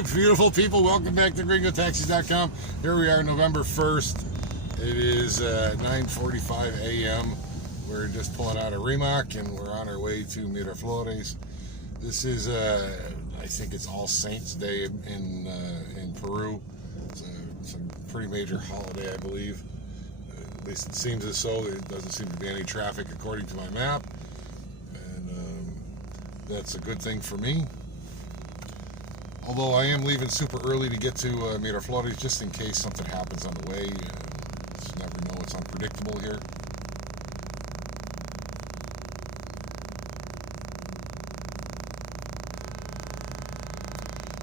Hey, beautiful people, welcome back to GringoTaxis.com. Here we are, November 1st. It is 9:45 a.m. We're just pulling out of Rímac and we're on our way to Miraflores. This is, I think it's All Saints Day in Peru. It's a pretty major holiday, I believe. At least it seems as so. There doesn't seem to be any traffic according to my map. And that's a good thing for me. Although I am leaving super early to get to Miraflores just in case something happens on the way. Just never know, it's unpredictable here.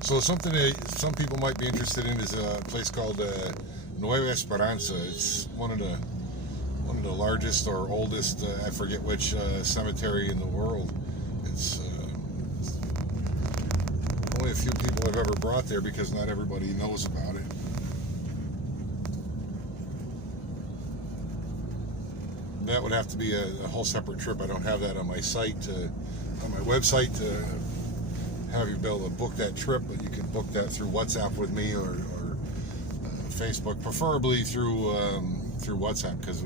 So something that some people might be interested in is a place called Nueva Esperanza. It's one of the largest or oldest, I forget which cemetery in the world. It's only a few people I've ever brought there because not everybody knows about it. That would have to be a whole separate trip. I don't have that on my site, on my website to have you be able to book that trip, but you can book that through WhatsApp with me or Facebook, preferably through WhatsApp because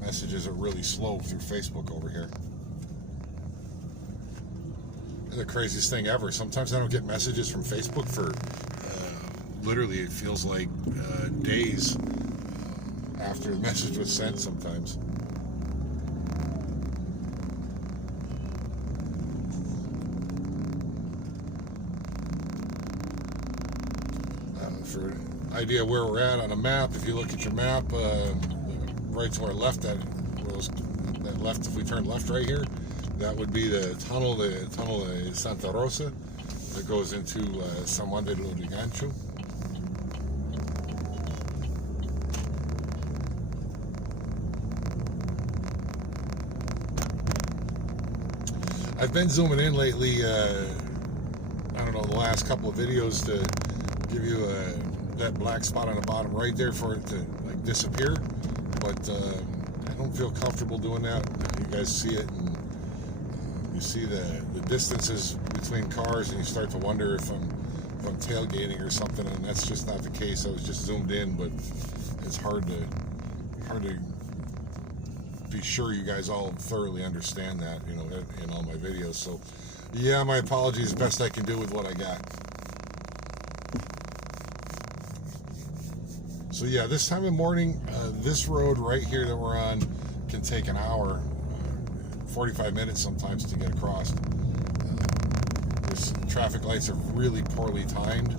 messages are really slow through Facebook over here. The craziest thing ever. Sometimes I don't get messages from Facebook for literally it feels like days after the message was sent sometimes. For an idea where we're at on a map, if you look at your map, right to our left, that left, if we turn left right here, that would be the tunnel of Santa Rosa that goes into San Juan de Lurigancho. I've been zooming in lately, I don't know, the last couple of videos to give you that black spot on the bottom right there for it to like disappear, but I don't feel comfortable doing that. You guys see it and you see the distances between cars and you start to wonder if I'm tailgating or something, and that's just not the case. I was just zoomed in, but it's hard to be sure you guys all thoroughly understand that, you know, in all my videos. So yeah, my apologies, best I can do with what I got. So yeah, this time of morning, this road right here that we're on can take an hour, 45 minutes sometimes to get across. This traffic lights are really poorly timed.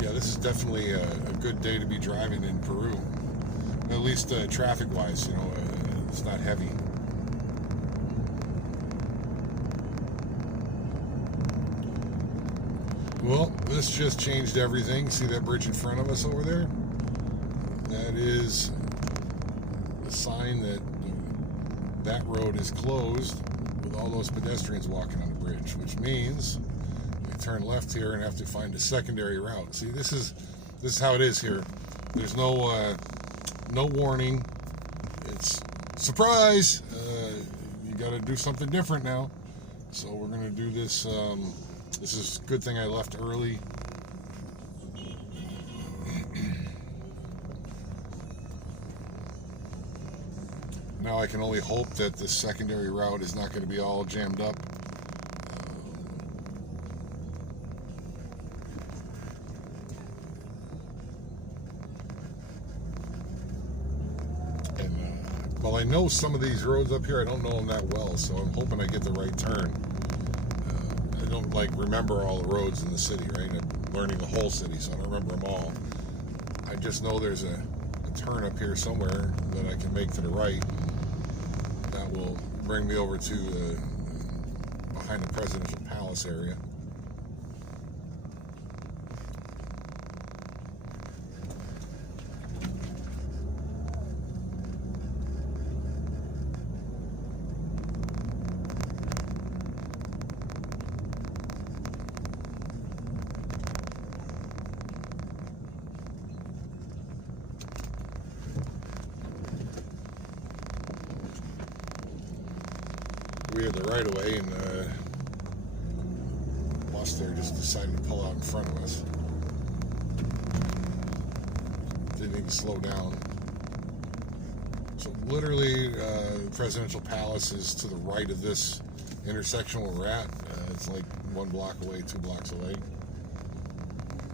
Yeah, this is definitely a good day to be driving in Peru. At least traffic-wise, you know, it's not heavy. Well, this just changed everything. See that bridge in front of us over there? That is a sign that that road is closed with all those pedestrians walking on the bridge, which means we turn left here and have to find a secondary route. See, this is how it is here. There's no warning. It's surprise. You got to do something different now. So we're gonna do this. This is a good thing I left early. Now I can only hope that this secondary route is not going to be all jammed up. Well, I know some of these roads up here, I don't know them that well, so I'm hoping I get the right turn. I don't remember all the roads in the city, right? I'm learning the whole city, so I don't remember them all. I just know there's a turn up here somewhere that I can make to the right. That will bring me over to behind the presidential palace area. we had the right of way, and bus there just decided to pull out in front of us. Didn't even slow down. So literally, the Presidential Palace is to the right of this intersection where we're at. It's like 1 block away, 2 blocks away.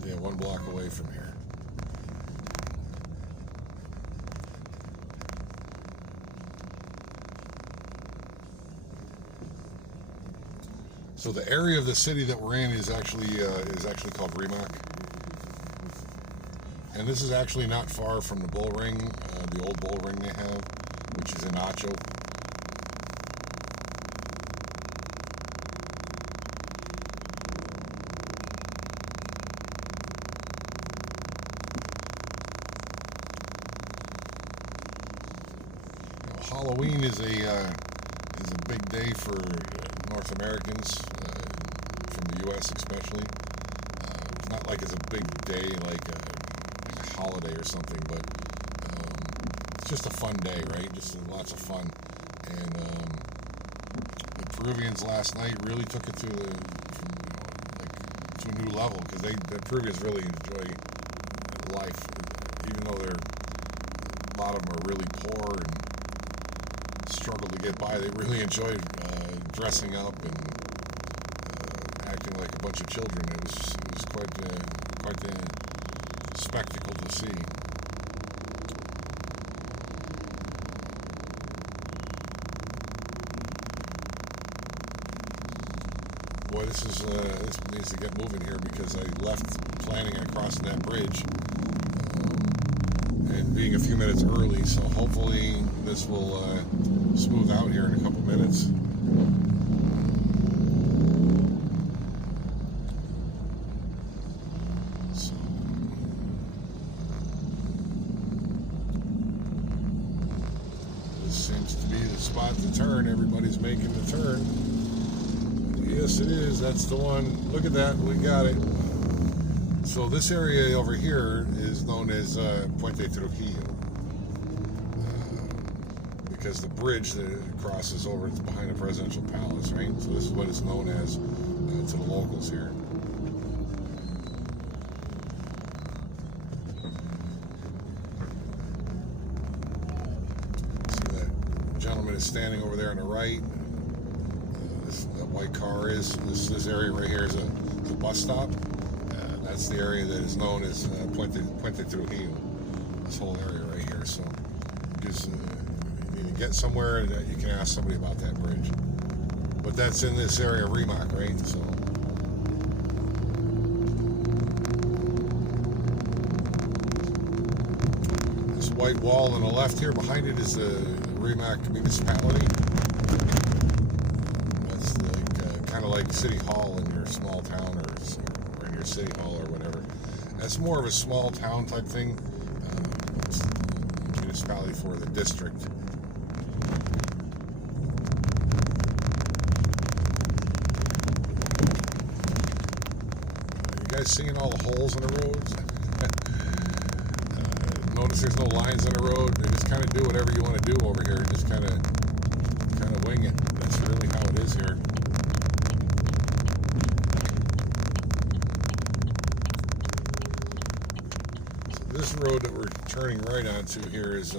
Yeah, 1 block away from here. So the area of the city that we're in is actually called Rímac, and this is actually not far from the bull ring, the old bull ring they have, which is in Acho. Halloween is a big day for North Americans, from the U.S. especially. It's not like it's a big day like a holiday or something, but it's just a fun day, right? Just lots of fun. And the Peruvians last night really took it to a new level, because the Peruvians really enjoy life, even though a lot of them are really poor and struggle to get by. They really enjoy dressing up and acting like a bunch of children. It was quite a spectacle to see. Boy, this needs to get moving here, because I left planning on crossing that bridge and being a few minutes early, so hopefully this will smooth out here in a couple minutes. So, this seems to be the spot to turn. Everybody's making the turn. Yes, it is. That's the one. Look at that. We got it. So this area over here is known as Puente Trujillo, because the bridge that it crosses over, it's behind the Presidential Palace, right? So this is what it's known as to the locals here. See that gentleman is standing over there on the right. That white car is. This area right here is a bus stop. That's the area that is known as Puente Trujillo. This whole area right here. So, just you need to get somewhere, you can ask somebody about that bridge. But that's in this area, Rímac, right? So, this white wall on the left here, behind it is the Rímac municipality. That's like kind of like City Hall in your small town, or in your city hall or whatever. That's more of a small town type thing. It's the municipality for the district. You guys seeing all the holes in the roads? Notice there's no lines on the road. They just kind of do whatever you want to do over here. Just kind of wing it. That's really how it is here. So this road that we're turning right onto here is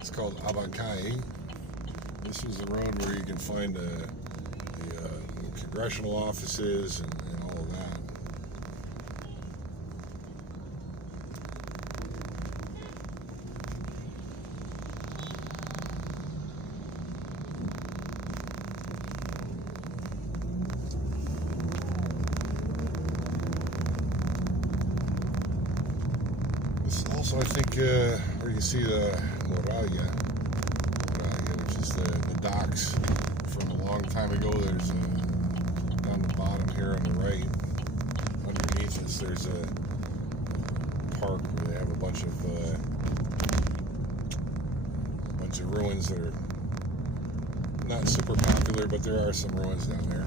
it's called Abancay. This is the road where you can find the congressional offices and all of that. Also, I think where you see the Muralla, which is the docks from a long time ago. There's down the bottom here on the right, underneath us, there's a park where they have a bunch of ruins that are not super popular, but there are some ruins down there.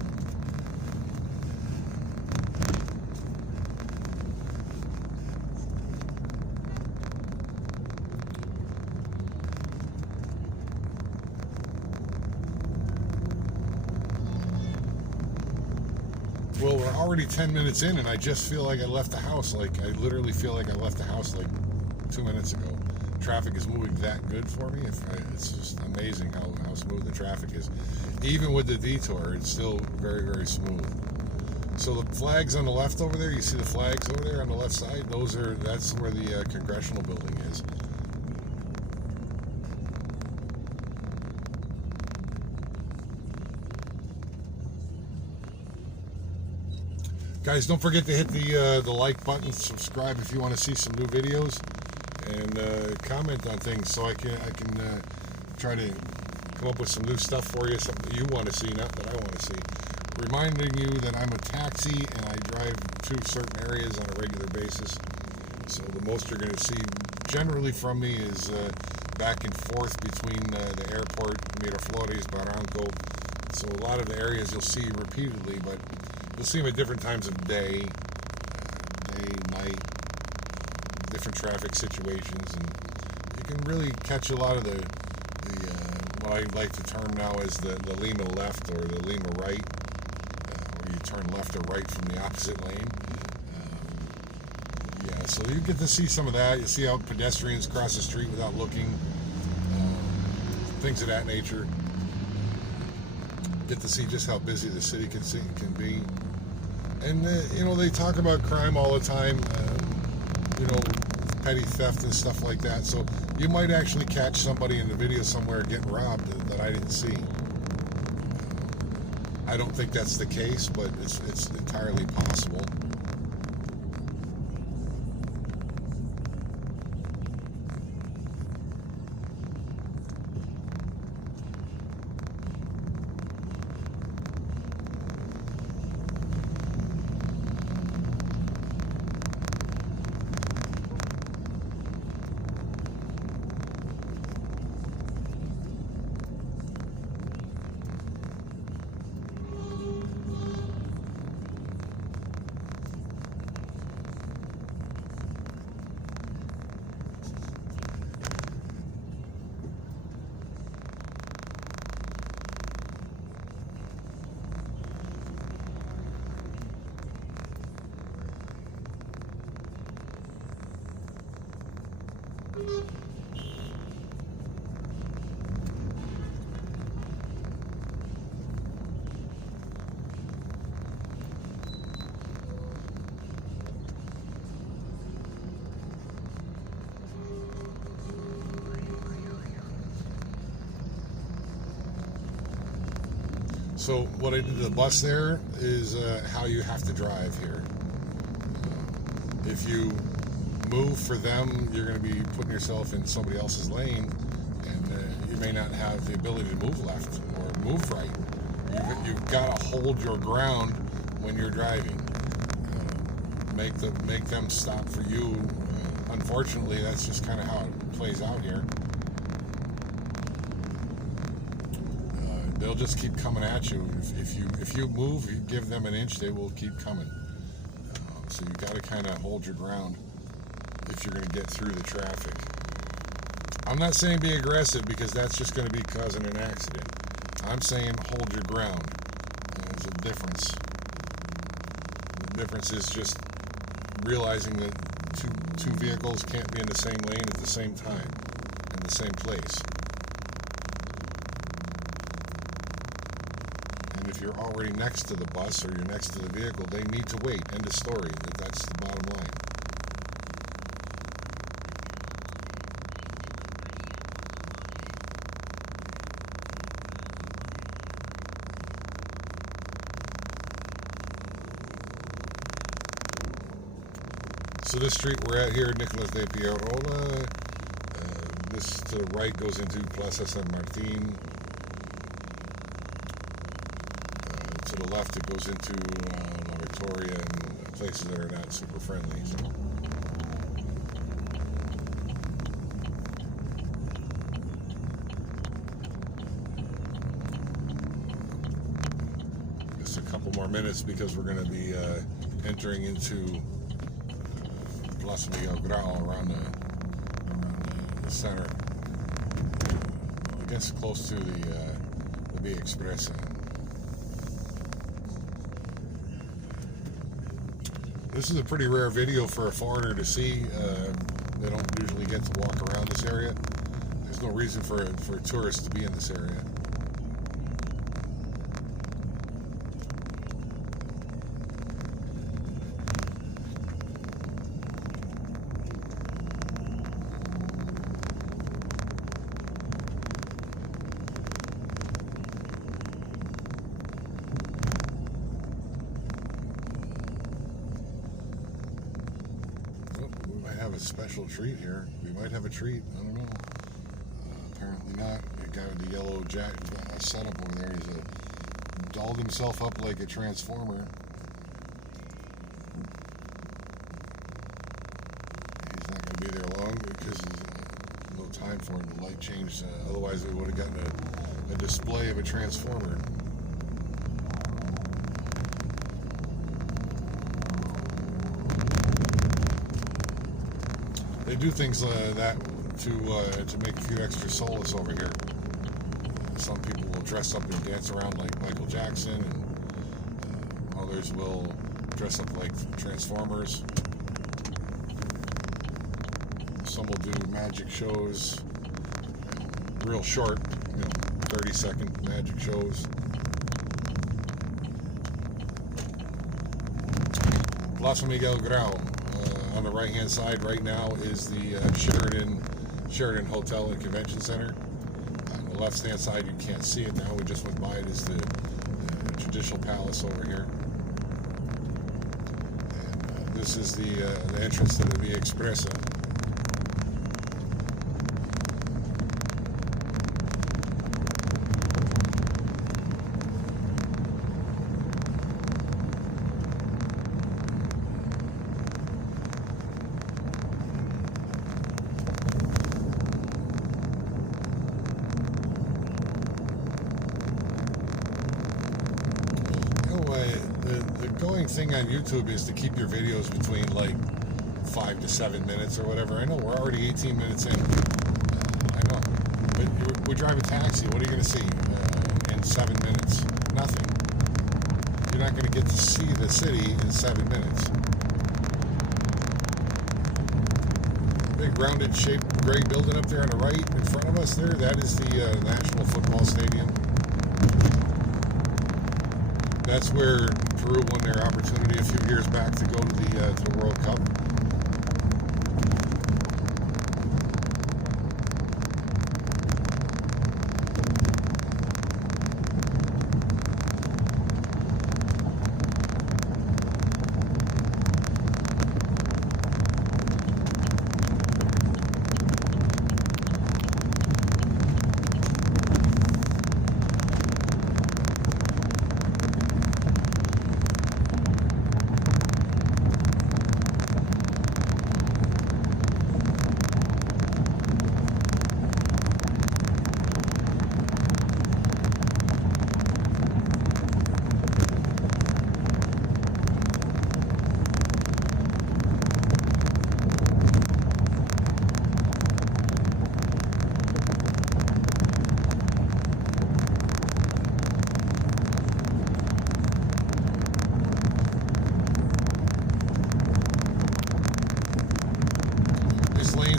already 10 minutes in, and I just feel like I left the house. Like, I literally feel like I left the house like 2 minutes ago. Traffic is moving that good for me. It's just amazing how smooth the traffic is. Even with the detour, it's still very, very smooth. So the flags on the left over there, you see the flags over there on the left side? That's where the Congressional Building is. Guys, don't forget to hit the like button, subscribe if you want to see some new videos, and comment on things so I can try to come up with some new stuff for you, something that you want to see, not that I want to see. Reminding you that I'm a taxi and I drive to certain areas on a regular basis. So the most you're going to see generally from me is back and forth between the airport, Miraflores, Barranco. So a lot of the areas you'll see repeatedly, but you'll see them at different times of day, night, different traffic situations, and you can really catch a lot of the what I like to term now as the Lima left or the Lima right, where you turn left or right from the opposite lane. Yeah, so you get to see some of that. You see how pedestrians cross the street without looking, things of that nature. Get to see just how busy the city can be. And, they talk about crime all the time, petty theft and stuff like that. So you might actually catch somebody in the video somewhere getting robbed that I didn't see. I don't think that's the case, but it's entirely possible. So what I did to the bus there is how you have to drive here. If you move for them, you're going to be putting yourself in somebody else's lane, and you may not have the ability to move left or move right. You've got to hold your ground when you're driving. Make them stop for you. Unfortunately, that's just kind of how it plays out here. They'll just keep coming at you. If you move, you give them an inch, they will keep coming. So you got to kind of hold your ground if you're going to get through the traffic. I'm not saying be aggressive, because that's just going to be causing an accident. I'm saying hold your ground. There's a difference. The difference is just realizing that two vehicles can't be in the same lane at the same time, in the same place. And if you're already next to the bus or you're next to the vehicle, they need to wait. End of story. That's the bottom line. So this street we're at here, Nicolas de Pierola, this to the right goes into Plaza San Martin. To the left it goes into La Victoria and places that are not super friendly. So. Just a couple more minutes, because we're going to be entering into Plaza Miguel Grau around the center. I guess close to the Via Express. This is a pretty rare video for a foreigner to see. They don't usually get to walk around this area. There's no reason for tourists to be in this area. Have a special treat here. We might have a treat. I don't know. Apparently not. The guy with the yellow setup over there, he's dolled himself up like a transformer. He's not going to be there long because there's no time for it. The light changed. Otherwise, we would have gotten a display of a transformer. They do things that to make a few extra solas over here. Some people will dress up and dance around like Michael Jackson, and others will dress up like Transformers. Some will do magic shows, real short, 30-second magic shows. Plaza Miguel Grau. On the right-hand side right now is the Sheraton Hotel and Convention Center. On the left-hand side, you can't see it now. We just went by it. Is the Judicial Palace over here. And this is the entrance to the Via Expressa. The going thing on YouTube is to keep your videos between like 5 to 7 minutes or whatever. I know we're already 18 minutes in. I know. But we drive a taxi. What are you going to see in 7 minutes? Nothing. You're not going to get to see the city in 7 minutes. Big rounded shaped gray building up there on the right in front of us there, that is the National Football Stadium. That's where Peru won their opportunity a few years back to go to the World Cup.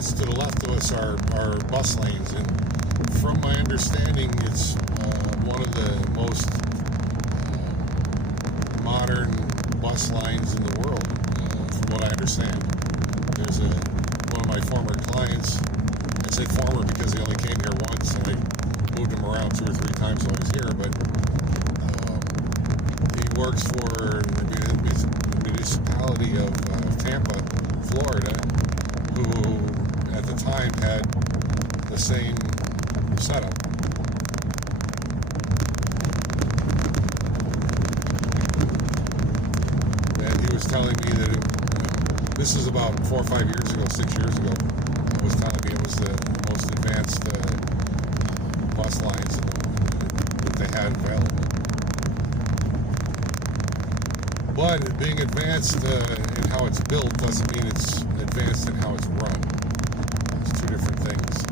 To the left of us are bus lanes, and from my understanding, it's one of the most modern bus lines in the world, from what I understand. There's one of my former clients. I say former because he only came here once, and I moved him around 2 or 3 times while I was here, but he works for the municipality of Tampa, Florida, who at the time had the same setup. And he was telling me that this is about 4 or 5 years ago, 6 years ago. He was telling me it was the most advanced bus lines that they had available. But being advanced in how it's built doesn't mean it's advanced in how it's run. It's 2 different things.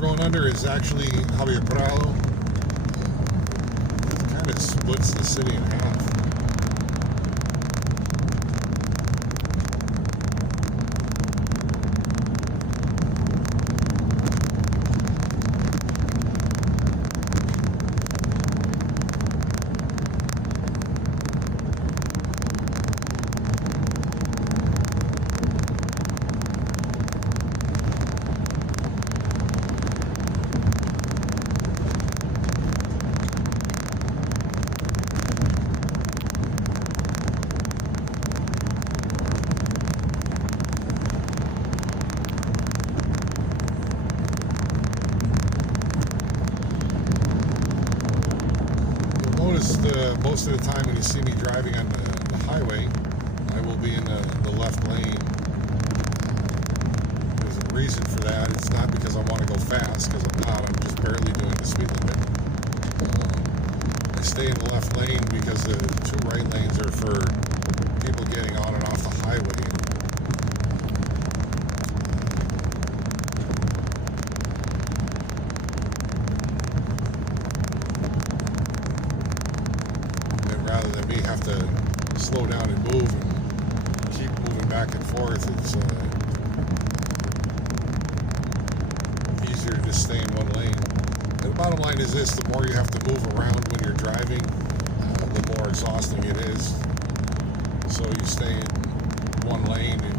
going under is actually Javier Prado. It kind of splits the city in half. Most of the time when you see me driving on the highway, I will be in the left lane. There's a reason for that. It's not because I want to go fast, because I'm not. I'm just barely doing the speed limit. I stay in the left lane because the two right lanes are for people getting on and off the highway. Rather than me have to slow down and move and keep moving back and forth, it's easier to just stay in one lane. And the bottom line is this: the more you have to move around when you're driving, the more exhausting it is. So you stay in one lane and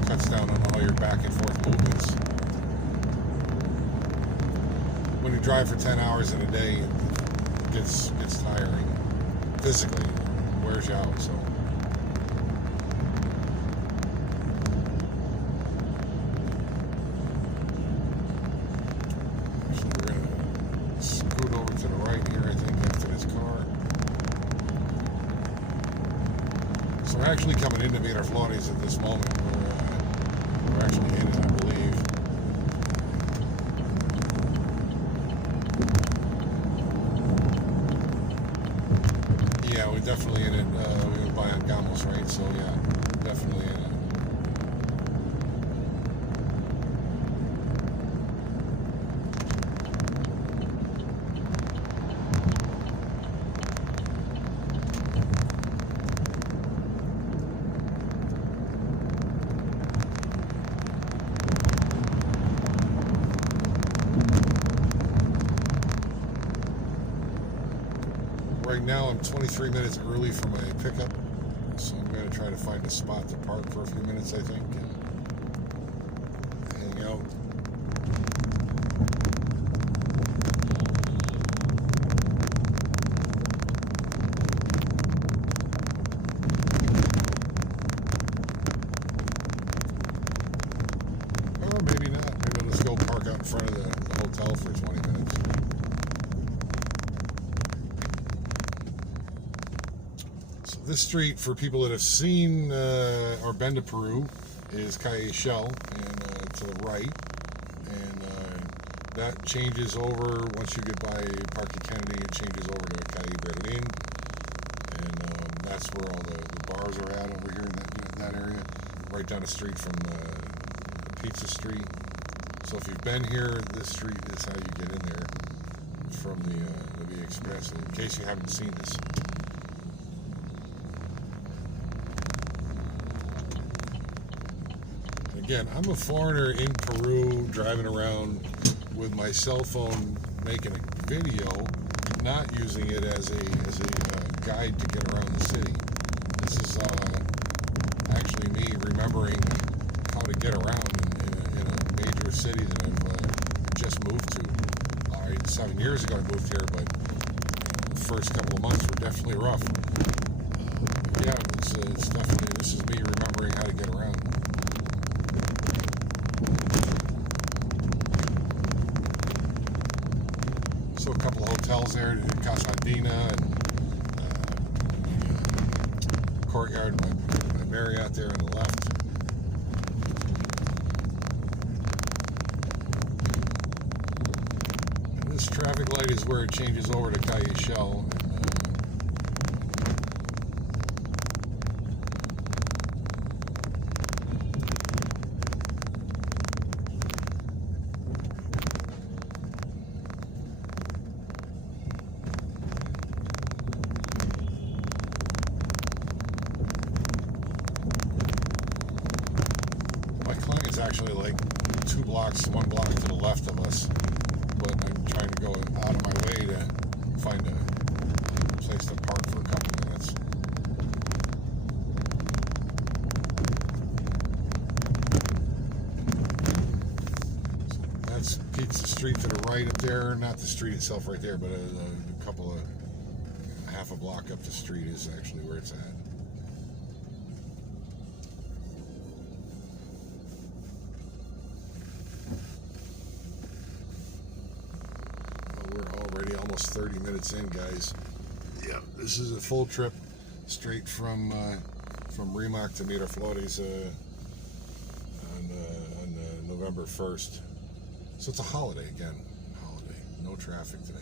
it cuts down on all your back and forth movements. When you drive for 10 hours in a day, it gets tiring. Physically, wears you out. So actually, we're gonna scoot over to the right here, I think, after this car. So we're actually coming into Miraflores at this moment. We're actually in it, I believe. Yeah, we're definitely in it. We went by on Gamos, right? So yeah, definitely in it. Right now I'm 23 minutes early for my pickup, so I'm going to try to find a spot to park for a few minutes, I think, and hang out. Or maybe not. Maybe I'll just go park out in front of the hotel for 20 minutes. This street, for people that have seen or been to Peru, is Calle Shell, and to the right, and that changes over once you get by Parque Kennedy. It changes over to Calle Berlin, and that's where all the bars are at over here in that area, right down the street from Pizza Street. So if you've been here, this street is how you get in there from the Express. In case you haven't seen this. Again, I'm a foreigner in Peru, driving around with my cell phone, making a video, not using it as a guide to get around the city. This is actually me remembering how to get around in a major city that I've just moved to. All right, 7 years ago I moved here, but the first couple of months were definitely rough. Yeah, it's definitely, this is me remembering how to get around. So a couple of hotels there, Casa Andina and Courtyard, my Marriott there on the left. And this traffic light is where it changes over to Calle Shell. actually like 2 blocks, 1 block to the left of us, but I'm trying to go out of my way to find a place to park for a couple minutes. So that's Pizza Street to the right up there, not the street itself right there, but a couple of, half a block up the street is actually where it's at. We're already almost 30 minutes in, guys. Yeah, this is a full trip straight from Rímac to Miraflores on November 1st. So it's a holiday again. Holiday. No traffic today.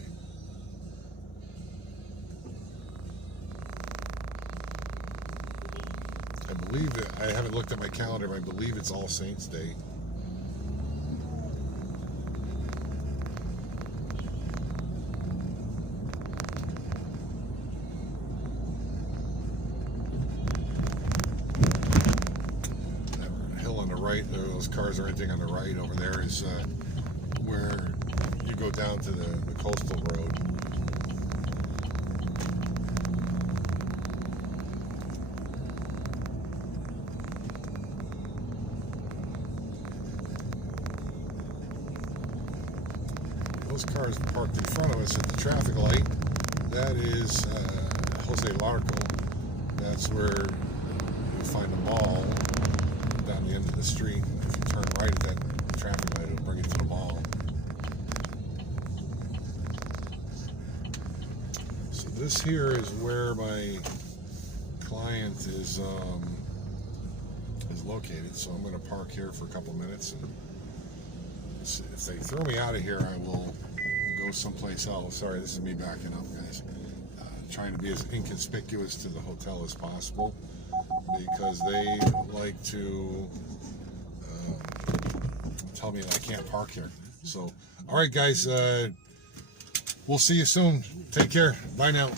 I believe it, I haven't looked at my calendar, but I believe it's All Saints Day. Right, those cars are renting on the right over there is where you go down to the coastal road. Those cars parked in front of us at the traffic light, that is Jose Larco. That's where you find the mall down the end of the street. If you turn right at that traffic light, it'll bring you to the mall. So this here is where my client is located. So I'm going to park here for a couple minutes, and if they throw me out of here, I will go someplace else. Sorry, this is me backing up, guys. Trying to be as inconspicuous to the hotel as possible, because they like to tell me that I can't park here. So, all right, guys, we'll see you soon. Take care. Bye now.